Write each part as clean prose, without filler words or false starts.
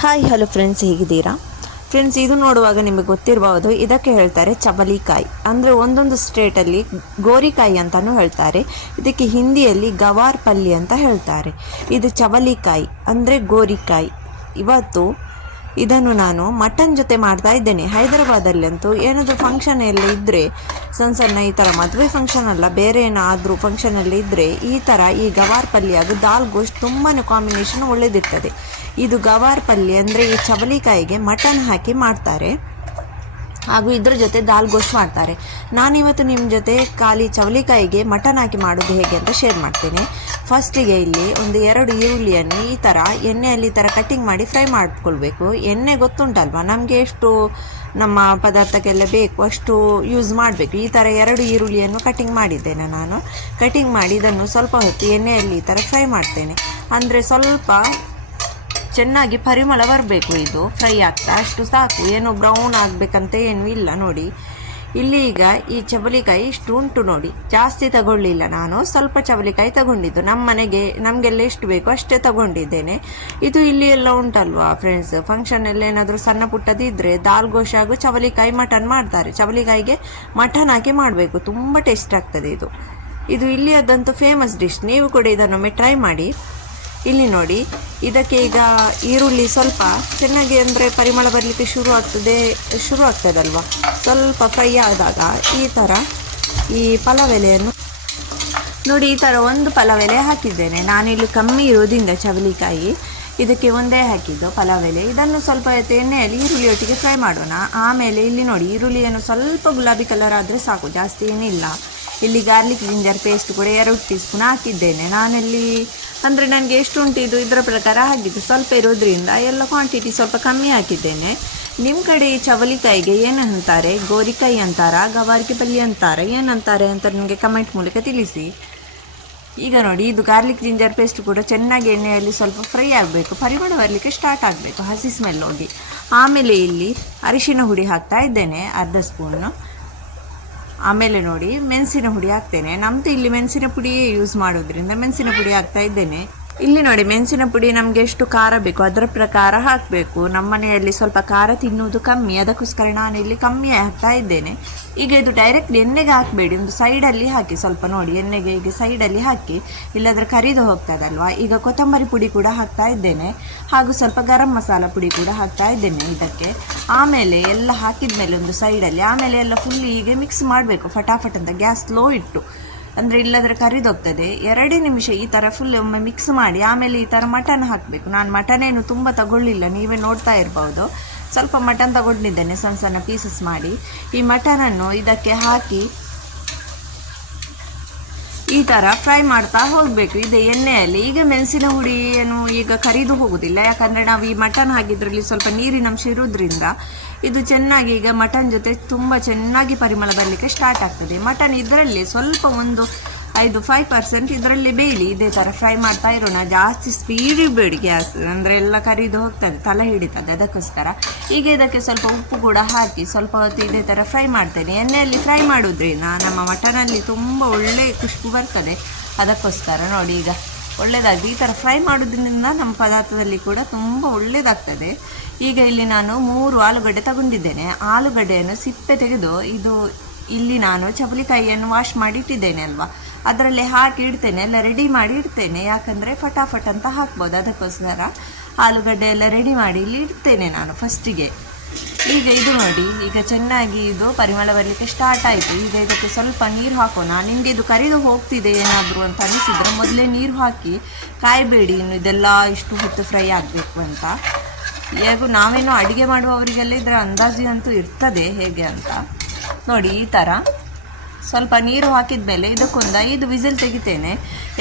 Hi hello friends, ಹೇಗಿದ್ದೀರಾ friends? ಇದು ನೋಡುವಾಗ ನಿಮಗೆ ಗೊತ್ತಿರಬಹುದು, ಇದಕ್ಕೆ ಹೇಳ್ತಾರೆ ಚವಲಿಕಾಯಿ. ಅಂದರೆ ಒಂದೊಂದು ಸ್ಟೇಟಲ್ಲಿ ಗೋರಿಕಾಯಿ ಅಂತಲೂ ಹೇಳ್ತಾರೆ. ಇದಕ್ಕೆ ಹಿಂದಿಯಲ್ಲಿ ಗವಾರ್ ಪಲ್ಲಿ ಅಂತ ಹೇಳ್ತಾರೆ. ಇದು ಚವಲಿಕಾಯಿ ಅಂದರೆ ಗೋರಿಕಾಯಿ. ಇವತ್ತು ಇದನ್ನು ನಾನು ಮಟನ್ ಜೊತೆ ಮಾಡ್ತಾ ಇದ್ದೇನೆ. ಹೈದರಾಬಾದಲ್ಲಂತೂ ಏನಾದರೂ ಫಂಕ್ಷನ್ ಎಲ್ಲ ಇದ್ದರೆ, ಸಣ್ಣ ಈ ಥರ ಮದುವೆ ಫಂಕ್ಷನ್ ಅಲ್ಲ, ಬೇರೆ ಏನಾದರೂ ಫಂಕ್ಷನಲ್ಲಿ ಇದ್ದರೆ ಈ ಥರ ಈ ಗವಾರ್ ಪಲ್ಯ ಹಾಗೂ ದಾಲ್ ಗೋಶ್ಟ್ ತುಂಬಾ ಕಾಂಬಿನೇಷನ್ ಒಳ್ಳೆದಿರ್ತದೆ. ಇದು ಗವಾರ್ ಪಲ್ಯ ಅಂದರೆ ಈ ಚವಲಿಕಾಯಿಗೆ ಮಟನ್ ಹಾಕಿ ಮಾಡ್ತಾರೆ, ಹಾಗೂ ಇದ್ರ ಜೊತೆ ದಾಲ್ ಗೋಶ್ಟ್ ಮಾಡ್ತಾರೆ. ನಾನಿವತ್ತು ನಿಮ್ಮ ಜೊತೆ ಖಾಲಿ ಚವಲಿಕಾಯಿಗೆ ಮಟನ್ ಹಾಕಿ ಮಾಡೋದು ಹೇಗೆ ಅಂತ ಶೇರ್ ಮಾಡ್ತೇನೆ. ಫಸ್ಟಿಗೆ ಇಲ್ಲಿ ಒಂದು 2 ಈರುಳ್ಳಿಯನ್ನು ಈ ಥರ ಎಣ್ಣೆಯಲ್ಲಿ ಈ ಥರ ಕಟ್ಟಿಂಗ್ ಮಾಡಿ ಫ್ರೈ ಮಾಡ್ಕೊಳ್ಬೇಕು. ಎಣ್ಣೆ ಗೊತ್ತುಂಟಲ್ವ, ನಮಗೆ ಎಷ್ಟು ನಮ್ಮ ಪದಾರ್ಥಕ್ಕೆಲ್ಲ ಬೇಕು ಅಷ್ಟು ಯೂಸ್ ಮಾಡಬೇಕು. ಈ ಥರ 2 ಈರುಳ್ಳಿಯನ್ನು ಕಟ್ಟಿಂಗ್ ಮಾಡಿದ್ದೇನೆ ನಾನು. ಕಟ್ಟಿಂಗ್ ಮಾಡಿ ಇದನ್ನು ಸ್ವಲ್ಪ ಹೊತ್ತು ಎಣ್ಣೆಯಲ್ಲಿ ಈ ಥರ ಫ್ರೈ ಮಾಡ್ತೇನೆ. ಅಂದರೆ ಸ್ವಲ್ಪ ಚೆನ್ನಾಗಿ ಪರಿಮಳ ಬರಬೇಕು, ಇದು ಫ್ರೈ ಆಗ್ತಾ ಅಷ್ಟು ಸಾಕು. ಏನು ಬ್ರೌನ್ ಆಗಬೇಕಂತ ಏನೂ ಇಲ್ಲ. ನೋಡಿ ಇಲ್ಲಿ ಈಗ ಈ ಚವಲಿಕಾಯಿ ಇಷ್ಟು ಉಂಟು ನೋಡಿ, ಜಾಸ್ತಿ ತಗೊಳ್ಳಿಲ್ಲ ನಾನು, ಸ್ವಲ್ಪ ಚವಲಿಕಾಯಿ ತಗೊಂಡಿದ್ದು. ನಮ್ಮ ಮನೆಗೆ ನಮಗೆಲ್ಲ ಎಷ್ಟು ಬೇಕೋ ಅಷ್ಟೇ ತಗೊಂಡಿದ್ದೇನೆ. ಇದು ಇಲ್ಲಿ ಎಲ್ಲ ಉಂಟಲ್ವಾ ಫ್ರೆಂಡ್ಸ್, ಫಂಕ್ಷನಲ್ಲಿ ಏನಾದರೂ ಸಣ್ಣ ಪುಟ್ಟದಿದ್ದರೆ ದಾಲ್ ಗೋಶ್ ಹಾಗೂ ಚವಲಿಕಾಯಿ ಮಟನ್ ಮಾಡ್ತಾರೆ. ಚವಲಿಕಾಯಿಗೆ ಮಟನ್ ಹಾಕಿ ಮಾಡಬೇಕು, ತುಂಬ ಟೇಸ್ಟ್ ಆಗ್ತದೆ ಇದು. ಇದು ಇಲ್ಲಿಯದ್ದಂತೂ ಫೇಮಸ್ ಡಿಶ್. ನೀವು ಕೂಡ ಇದನ್ನೊಮ್ಮೆ ಟ್ರೈ ಮಾಡಿ. ಇಲ್ಲಿ ನೋಡಿ, ಇದಕ್ಕೆ ಈಗ ಈರುಳ್ಳಿ ಸ್ವಲ್ಪ ಚೆನ್ನಾಗಿ ಅಂದರೆ ಪರಿಮಳ ಬರಲಿಕ್ಕೆ ಶುರು ಆಗ್ತದಲ್ವ, ಸ್ವಲ್ಪ ಫ್ರೈ ಆದಾಗ ಈ ಥರ ಈ ಪಲಾವ್ ಎಲೆಯನ್ನು ನೋಡಿ, ಈ ಥರ ಒಂದು ಪಲಾವ್ ಎಲೆ ಹಾಕಿದ್ದೇನೆ ನಾನಿಲ್ಲಿ. ಕಮ್ಮಿ ಇರೋದ್ರಿಂದ ಚವಲಿಕಾಯಿ ಇದಕ್ಕೆ ಒಂದೇ ಹಾಕಿದ್ದು ಪಲಾವ್ ಎಲೆ. ಇದನ್ನು ಸ್ವಲ್ಪ ಎಣ್ಣೆಯಲ್ಲಿ ಈರುಳ್ಳಿಯೊಟ್ಟಿಗೆ ಫ್ರೈ ಮಾಡೋಣ. ಆಮೇಲೆ ಇಲ್ಲಿ ನೋಡಿ, ಈರುಳ್ಳಿಯನ್ನು ಸ್ವಲ್ಪ ಗುಲಾಬಿ ಕಲರ್ ಆದರೆ ಸಾಕು, ಜಾಸ್ತಿ ಏನಿಲ್ಲ. ಇಲ್ಲಿ ಗಾರ್ಲಿಕ್ ಜಿಂಜರ್ ಪೇಸ್ಟ್ ಕೂಡ 2 ಟೀ ಸ್ಪೂನ್ ಹಾಕಿದ್ದೇನೆ ನಾನಲ್ಲಿ. ಅಂದರೆ ನನಗೆ ಎಷ್ಟು ಉಂಟು ಇದು ಇದರ ಪ್ರಕಾರ ಹಾಕಿದ್ದು, ಸ್ವಲ್ಪ ಇರೋದ್ರಿಂದ ಎಲ್ಲ ಕ್ವಾಂಟಿಟಿ ಸ್ವಲ್ಪ ಕಮ್ಮಿ ಹಾಕಿದ್ದೇನೆ. ನಿಮ್ಮ ಕಡೆ ಈ ಚವಲಿಕಾಯಿಗೆ ಏನು ಅಂತಾರೆ? ಗೋರಿಕಾಯಿ ಅಂತಾರಾ, ಗವಾರಿಕೆ ಪಲ್ಯ ಅಂತಾರಾ, ಏನಂತಾರೆ ಅಂತ ನಿಮಗೆ ಕಮೆಂಟ್ ಮೂಲಕ ತಿಳಿಸಿ. ಈಗ ನೋಡಿ, ಇದು ಗಾರ್ಲಿಕ್ ಜಿಂಜರ್ ಪೇಸ್ಟ್ ಕೂಡ ಚೆನ್ನಾಗಿ ಎಣ್ಣೆಯಲ್ಲಿ ಸ್ವಲ್ಪ ಫ್ರೈ ಆಗಬೇಕು, ಪರಿಮಳ ಬರಲಿಕ್ಕೆ ಸ್ಟಾರ್ಟ್ ಆಗಬೇಕು, ಹಸಿ ಸ್ಮೆಲ್ ಹೋಗಿ. ಆಮೇಲೆ ಇಲ್ಲಿ ಅರಿಶಿನ ಹುಡಿ ಹಾಕ್ತಾ ಇದ್ದೇನೆ, 1/2 ಸ್ಪೂನು. ಆಮೇಲೆ ನೋಡಿ, ಮೆಣಸಿನ ಪುಡಿ ಹಾಕ್ತೇನೆ. ನಮ್ಮದು ಇಲ್ಲಿ ಮೆಣಸಿನ ಪುಡಿಯೇ ಯೂಸ್ ಮಾಡೋದ್ರಿಂದ ಮೆಣಸಿನ ಪುಡಿ ಹಾಕ್ತಾ ಇದ್ದೇನೆ. ಇಲ್ಲಿ ನೋಡಿ, ಮೆಣಸಿನ ಪುಡಿ ನಮಗೆ ಎಷ್ಟು ಖಾರ ಬೇಕು ಅದರ ಪ್ರಕಾರ ಹಾಕಬೇಕು. ನಮ್ಮ ಮನೆಯಲ್ಲಿ ಸ್ವಲ್ಪ ಖಾರ ತಿನ್ನುವುದು ಕಮ್ಮಿ, ಅದಕ್ಕೋಸ್ಕರ ನಾನು ಇಲ್ಲಿ ಕಮ್ಮಿ ಹಾಕ್ತಾ ಇದ್ದೇನೆ. ಈಗ ಇದು ಡೈರೆಕ್ಟ್ ಎಣ್ಣೆಗೆ ಹಾಕಬೇಡಿ, ಒಂದು ಸೈಡಲ್ಲಿ ಹಾಕಿ. ಸ್ವಲ್ಪ ನೋಡಿ, ಎಣ್ಣೆಗೆ ಈಗ ಸೈಡಲ್ಲಿ ಹಾಕಿ, ಇಲ್ಲಾಂದರೆ ಕರಿದು ಹೋಗ್ತದಲ್ವ. ಈಗ ಕೊತ್ತಂಬರಿ ಪುಡಿ ಕೂಡ ಹಾಕ್ತಾ ಇದ್ದೇನೆ, ಹಾಗೂ ಸ್ವಲ್ಪ ಗರಂ ಮಸಾಲ ಪುಡಿ ಕೂಡ ಹಾಕ್ತಾ ಇದ್ದೇನೆ ಇದಕ್ಕೆ. ಆಮೇಲೆ ಎಲ್ಲ ಹಾಕಿದ ಮೇಲೆ ಒಂದು ಸೈಡಲ್ಲಿ, ಆಮೇಲೆ ಎಲ್ಲ ಫುಲ್ ಹೀಗೆ ಮಿಕ್ಸ್ ಮಾಡಬೇಕು ಫಟಾಫಟ್ ಅಂತ, ಗ್ಯಾಸ್ ಸ್ಲೋ ಇಟ್ಟು, ಅಂದರೆ ಇಲ್ಲದ್ರೆ ಕರಿದೋಗ್ತದೆ. 2 ನಿಮಿಷ ಈ ಥರ ಫುಲ್ ಒಮ್ಮೆ ಮಿಕ್ಸ್ ಮಾಡಿ ಆಮೇಲೆ ಈ ಥರ ಮಟನ್ ಹಾಕಬೇಕು. ನಾನು ಮಟನೇನು ತುಂಬ ತಗೊಳ್ಳಿಲ್ಲ, ನೀವೇ ನೋಡ್ತಾ ಇರ್ಬೋದು. ಸ್ವಲ್ಪ ಮಟನ್ ತಗೊಂಡಿದ್ದೇನೆ ಸಣ್ಣ ಸಣ್ಣ ಪೀಸಸ್ ಮಾಡಿ. ಈ ಮಟನನ್ನು ಇದಕ್ಕೆ ಹಾಕಿ ಈ ಥರ ಫ್ರೈ ಮಾಡ್ತಾ ಹೋಗಬೇಕು ಇದು ಎಣ್ಣೆಯಲ್ಲಿ. ಈಗ ಮೆಣಸಿನ ಹುಡಿ ಏನು ಈಗ ಕರಿದು ಹೋಗೋದಿಲ್ಲ, ಯಾಕಂದರೆ ನಾವು ಈ ಮಟನ್ ಹಾಕಿದ್ರಲ್ಲಿ ಸ್ವಲ್ಪ ನೀರಿನ ಅಂಶ ಇರೋದ್ರಿಂದ ಇದು ಚೆನ್ನಾಗಿ ಈಗ ಮಟನ್ ಜೊತೆ ತುಂಬ ಚೆನ್ನಾಗಿ ಪರಿಮಳ ಬರಲಿಕ್ಕೆ ಸ್ಟಾರ್ಟ್ ಆಗ್ತದೆ. ಮಟನ್ ಇದರಲ್ಲಿ ಸ್ವಲ್ಪ ಒಂದು 5% ಇದರಲ್ಲಿ ಬೇಯಲಿ. ಇದೇ ಥರ ಫ್ರೈ ಮಾಡ್ತಾ ಇರೋಣ, ಜಾಸ್ತಿ ಸ್ಪೀಡ್ ಇಡಬೇಡಿ ಗ್ಯಾಸ್, ಅಂದರೆ ಎಲ್ಲ ಕರಿದು ಹೋಗ್ತದೆ, ತಲೆ ಹಿಡಿತದೆ. ಅದಕ್ಕೋಸ್ಕರ ಈಗ ಇದಕ್ಕೆ ಸ್ವಲ್ಪ ಉಪ್ಪು ಕೂಡ ಹಾಕಿ ಸ್ವಲ್ಪ ಹೊತ್ತು ಇದೇ ಥರ ಫ್ರೈ ಮಾಡ್ತೇನೆ. ಎಣ್ಣೆಯಲ್ಲಿ ಫ್ರೈ ಮಾಡೋದ್ರಿಂದ ನಮ್ಮ ಮಟನಲ್ಲಿ ತುಂಬ ಒಳ್ಳೆ ಖುಷ್ಬು ಬರ್ತದೆ. ಅದಕ್ಕೋಸ್ಕರ ನೋಡಿ, ಈಗ ಒಳ್ಳೆಯದಾಗಿ ಈ ಥರ ಫ್ರೈ ಮಾಡೋದ್ರಿಂದ ನಮ್ಮ ಪದಾರ್ಥದಲ್ಲಿ ಕೂಡ ತುಂಬ ಒಳ್ಳೆಯದಾಗ್ತದೆ. ಈಗ ಇಲ್ಲಿ ನಾನು 3 ಆಲೂಗಡ್ಡೆ ತಗೊಂಡಿದ್ದೇನೆ. ಆಲೂಗಡ್ಡೆಯನ್ನು ಸಿಪ್ಪೆ ತೆಗೆದು ಇಲ್ಲಿ ನಾನು ಚವಲಿಕಾಯಿಯನ್ನು ವಾಶ್ ಮಾಡಿ ಇಟ್ಟಿದ್ದೇನೆ ಅಲ್ವಾ, ಅದರಲ್ಲಿ ಹಾಕಿ ಇಡ್ತೇನೆ, ಎಲ್ಲ ರೆಡಿ ಮಾಡಿ ಇಡ್ತೇನೆ. ಯಾಕಂದರೆ ಫಟಾಫಟ್ ಅಂತ ಹಾಕ್ಬೋದು, ಅದಕ್ಕೋಸ್ಕರ ಆಲೂಗಡ್ಡೆ ಎಲ್ಲ ರೆಡಿ ಮಾಡಿ ಇಲ್ಲಿ ಇಡ್ತೇನೆ ನಾನು ಫಸ್ಟಿಗೆ. ಈಗ ಇದು ನೋಡಿ, ಈಗ ಚೆನ್ನಾಗಿ ಇದು ಪರಿಮಳ ಬರಲಿಕ್ಕೆ ಸ್ಟಾರ್ಟ್ ಆಯಿತು. ಈಗ ಇದಕ್ಕೆ ಸ್ವಲ್ಪ ನೀರು ಹಾಕೋಣ. ನಿಮಗೆ ಇದು ಕರಿದು ಹೋಗ್ತಿದೆ ಏನಾದರೂ ಅಂತ ಅನಿಸಿದರೆ ಮೊದಲೇ ನೀರು ಹಾಕಿ ಕಾಯಬೇಡಿ, ಇನ್ನು ಇದೆಲ್ಲ ಇಷ್ಟು ಹೊತ್ತು ಫ್ರೈ ಆಗಬೇಕು ಅಂತ. ಹೇಗೂ ನಾವೇನೋ ಅಡುಗೆ ಮಾಡುವವರಿಗೆಲ್ಲ ಇದರ ಅಂದಾಜು ಅಂತೂ ಇರ್ತದೆ ಹೇಗೆ ಅಂತ. ನೋಡಿ, ಈ ಥರ ಸ್ವಲ್ಪ ನೀರು ಹಾಕಿದ ಮೇಲೆ ಇದಕ್ಕೊಂದು 5 ವಿಸಿಲ್ ತೆಗಿತೇನೆ,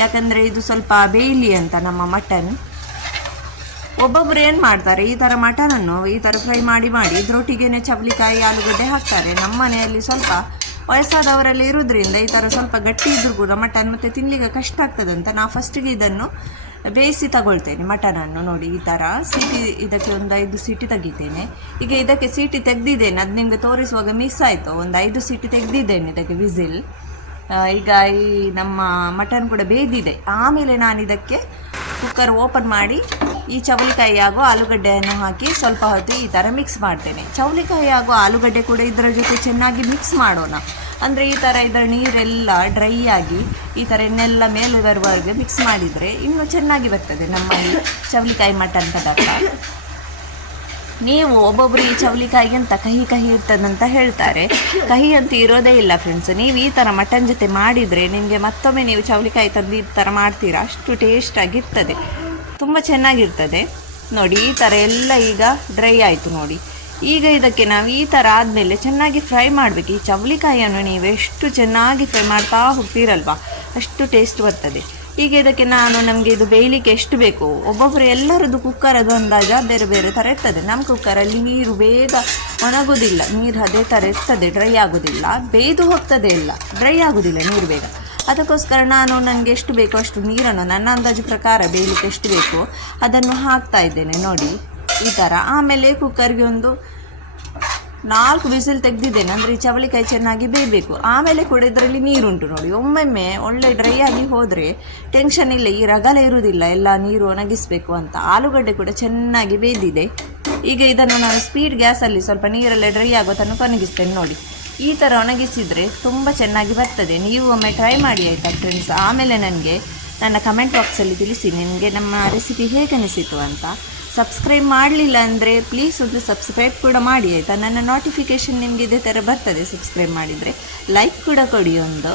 ಯಾಕಂದರೆ ಇದು ಸ್ವಲ್ಪ ಬೇಯಲಿ ಅಂತ ನಮ್ಮ ಮಟನ್. ಒಬ್ಬೊಬ್ಬರು ಏನು ಮಾಡ್ತಾರೆ, ಈ ಥರ ಮಟನನ್ನು ಈ ಥರ ಫ್ರೈ ಮಾಡಿ ಇದರೊಟ್ಟಿಗೆ ಚವಲಿಕಾಯಿ ಆಲೂಗಡ್ಡೆ ಹಾಕ್ತಾರೆ. ನಮ್ಮ ಮನೆಯಲ್ಲಿ ಸ್ವಲ್ಪ ವಯಸ್ಸಾದವರಲ್ಲಿ ಇರೋದ್ರಿಂದ ಈ ಥರ ಸ್ವಲ್ಪ ಗಟ್ಟಿ ಇದ್ರೂ ಕೂಡ ಮಟನ್ ಮತ್ತು ತಿನ್ನಲಿಕ್ಕೆ ಕಷ್ಟ ಆಗ್ತದಂತ ನಾವು ಫಸ್ಟಿಗೆ ಇದನ್ನು ಬೇಯಿಸಿ ತಗೊಳ್ತೇನೆ ಮಟನನ್ನು. ನೋಡಿ, ಈ ಥರ ಸೀಟಿ, ಇದಕ್ಕೆ ಒಂದು 5 ಸೀಟಿ ತೆಗಿತೇನೆ. ಈಗ ಇದಕ್ಕೆ ಸೀಟಿ ತೆಗೆದಿದ್ದೇನೆ, ಅದು ನಿಮಗೆ ತೋರಿಸುವಾಗ ಮಿಸ್ ಆಯಿತು. ಒಂದು 5 ಸೀಟಿ ತೆಗೆದಿದ್ದೇನೆ ಇದಕ್ಕೆ ವಿಸಿಲ್. ಈಗ ಈ ನಮ್ಮ ಮಟನ್ ಕೂಡ ಬೇಯ್ದಿದೆ. ಆಮೇಲೆ ನಾನು ಇದಕ್ಕೆ ಕುಕ್ಕರ್ ಓಪನ್ ಮಾಡಿ ಈ ಚವಳಿಕಾಯಿ ಹಾಗೂ ಆಲೂಗಡ್ಡೆಯನ್ನು ಹಾಕಿ ಸ್ವಲ್ಪ ಹೊತ್ತು ಈ ಥರ ಮಿಕ್ಸ್ ಮಾಡ್ತೇನೆ. ಚವಳಿಕಾಯಿ ಹಾಗೂ ಆಲೂಗಡ್ಡೆ ಕೂಡ ಇದರ ಜೊತೆ ಚೆನ್ನಾಗಿ ಮಿಕ್ಸ್ ಮಾಡೋಣ. ಅಂದರೆ ಈ ಥರ ಇದರ ನೀರೆಲ್ಲ ಡ್ರೈ ಆಗಿ ಈ ಥರ ಇನ್ನೆಲ್ಲ ಮೇಲೆ ಬರುವವರೆಗೆ ಮಿಕ್ಸ್ ಮಾಡಿದರೆ ಇನ್ನೂ ಚೆನ್ನಾಗಿ ಬರ್ತದೆ ನಮ್ಮ ಈ ಚವಳಿಕಾಯಿ ಮಟನ್ ಪದಾರ್ಥ. ನೀವು ಒಬ್ಬೊಬ್ಬರು ಈ ಚವಳಿಕಾಯಿಗೆ ಅಂತ ಕಹಿ ಕಹಿ ಇರ್ತದಂತ ಹೇಳ್ತಾರೆ. ಕಹಿ ಅಂತ ಇರೋದೇ ಇಲ್ಲ ಫ್ರೆಂಡ್ಸ್. ನೀವು ಈ ಥರ ಮಟನ್ ಜೊತೆ ಮಾಡಿದರೆ ನಿಮಗೆ ಮತ್ತೊಮ್ಮೆ ನೀವು ಚವಳಿಕಾಯಿ ತಂದು ಈ ಥರ ಮಾಡ್ತೀರಾ, ಅಷ್ಟು ಟೇಸ್ಟಾಗಿರ್ತದೆ, ತುಂಬ ಚೆನ್ನಾಗಿರ್ತದೆ. ನೋಡಿ ಈ ಥರ ಎಲ್ಲ ಈಗ ಡ್ರೈ ಆಯಿತು ನೋಡಿ. ಈಗ ಇದಕ್ಕೆ ನಾವು ಈ ಥರ ಆದಮೇಲೆ ಚೆನ್ನಾಗಿ ಫ್ರೈ ಮಾಡಬೇಕು. ಈ ಚವಳಿಕಾಯಿಯನ್ನು ನೀವು ಎಷ್ಟು ಚೆನ್ನಾಗಿ ಫ್ರೈ ಮಾಡ್ತಾ ಹೋಗ್ತೀರಲ್ವ ಅಷ್ಟು ಟೇಸ್ಟ್ ಬರ್ತದೆ. ಈಗ ಇದಕ್ಕೆ ನಮಗೆ ಇದು ಬೇಯಲಿಕ್ಕೆ ಎಷ್ಟು ಬೇಕು, ಒಬ್ಬೊಬ್ಬರು ಎಲ್ಲರದ್ದು ಕುಕ್ಕರದು ಅಂದಾಜ ಬೇರೆ ಬೇರೆ ಥರ ಇರ್ತದೆ. ನಮ್ಮ ಕುಕ್ಕರಲ್ಲಿ ನೀರು ಬೇಗ ಒಣಗೋದಿಲ್ಲ, ನೀರು ಅದೇ ಥರ ಇರ್ತದೆ, ಡ್ರೈ ಆಗೋದಿಲ್ಲ, ಬೇಯ್ದು ಹೋಗ್ತದೆ, ಇಲ್ಲ ಡ್ರೈ ಆಗೋದಿಲ್ಲ ನೀರು ಬೇಗ. ಅದಕ್ಕೋಸ್ಕರ ನನಗೆ ಎಷ್ಟು ಬೇಕೋ ಅಷ್ಟು ನೀರನ್ನು ನನ್ನ ಅಂದಾಜು ಪ್ರಕಾರ ಬೇಯಲಿಕ್ಕೆ ಎಷ್ಟು ಬೇಕೋ ಅದನ್ನು ಹಾಕ್ತಾ ಇದ್ದೇನೆ ನೋಡಿ ಈ ಥರ. ಆಮೇಲೆ ಕುಕ್ಕರ್ಗೆ ಒಂದು 4 ವಿಸಿಲ್ ತೆಗೆದಿದ್ದೇನೆ. ಅಂದರೆ ಈ ಚವಳಿಕಾಯಿ ಚೆನ್ನಾಗಿ ಬೇಯಬೇಕು. ಆಮೇಲೆ ಕೂಡ ಇದರಲ್ಲಿ ನೀರುಂಟು ನೋಡಿ. ಒಮ್ಮೊಮ್ಮೆ ಒಳ್ಳೆ ಡ್ರೈ ಆಗಿ ಹೋದರೆ ಟೆನ್ಷನ್ ಇಲ್ಲ, ಈ ರಗಳೆ ಇರುವುದಿಲ್ಲ, ಎಲ್ಲ ನೀರು ಒಣಗಿಸಬೇಕು ಅಂತ. ಆಲೂಗಡ್ಡೆ ಕೂಡ ಚೆನ್ನಾಗಿ ಬೇಯ್ದಿದೆ. ಈಗ ಇದನ್ನು ನಾನು ಸ್ಪೀಡ್ ಗ್ಯಾಸಲ್ಲಿ ಸ್ವಲ್ಪ ನೀರೆಲ್ಲ ಡ್ರೈ ಆಗೋ ತನಕ ಒಣಗಿಸ್ತೇನೆ ನೋಡಿ. ಈ ಥರ ಒಣಗಿಸಿದರೆ ತುಂಬ ಚೆನ್ನಾಗಿ ಬರ್ತದೆ. ನೀವು ಒಮ್ಮೆ ಟ್ರೈ ಮಾಡಿ ಆಯಿತಾ ಫ್ರೆಂಡ್ಸ್. ಆಮೇಲೆ ನನಗೆ ನನ್ನ ಕಮೆಂಟ್ ಬಾಕ್ಸಲ್ಲಿ ತಿಳಿಸಿ ನಿಮಗೆ ನಮ್ಮ ರೆಸಿಪಿ ಹೇಗೆ ಅನಿಸಿತು ಅಂತ. ಸಬ್ಸ್ಕ್ರೈಬ್ ಮಾಡಲಿಲ್ಲ ಅಂದರೆ ಪ್ಲೀಸ್ ಒಂದು ಸಬ್ಸ್ಕ್ರೈಬ್ ಕೂಡ ಮಾಡಿ ಆಯಿತಾ. ನನ್ನ ನೋಟಿಫಿಕೇಷನ್ ನಿಮಗೆ ಇದೇ ಥರ ಬರ್ತದೆ ಸಬ್ಸ್ಕ್ರೈಬ್ ಮಾಡಿದರೆ. ಲೈಕ್ ಕೂಡ ಕೊಡಿ. ಒಂದು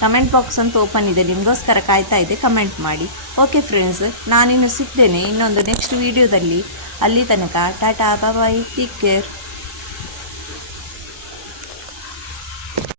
ಕಮೆಂಟ್ ಬಾಕ್ಸ್ ಅಂತ ಓಪನ್ ಇದೆ, ನಿಮಗೋಸ್ಕರ ಕಾಯ್ತಾ ಇದೆ, ಕಮೆಂಟ್ ಮಾಡಿ. ಓಕೆ ಫ್ರೆಂಡ್ಸ್, ನಾನಿನ್ನು ಸಿಗ್ತೇನೆ ಇನ್ನೊಂದು ನೆಕ್ಸ್ಟ್ ವೀಡಿಯೋದಲ್ಲಿ. ಅಲ್ಲಿ ತನಕ ಟಾಟಾ, ಬಾಯ್, ಟೇಕ್ ಕೇರ್.